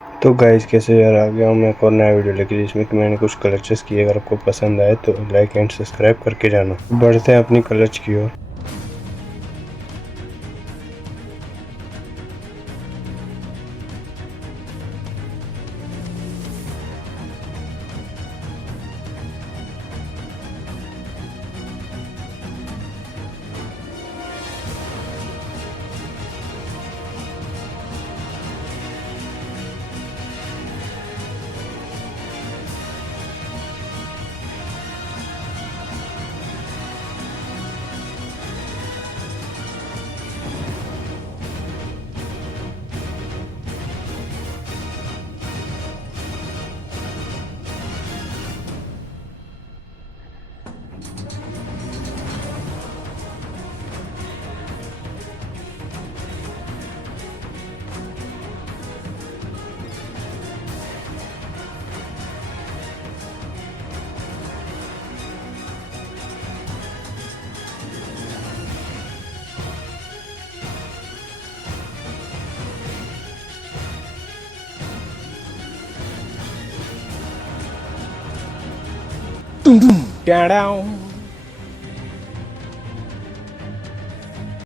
तो गाइस कैसे यार आ गया हूँ मैं एक और नया वीडियो लेके जिसमें कि मैंने कुछ कलर्स किए। अगर आपको पसंद आए तो लाइक एंड सब्सक्राइब करके जाना। बढ़ते हैं अपनी कलर्स की ओर। Down.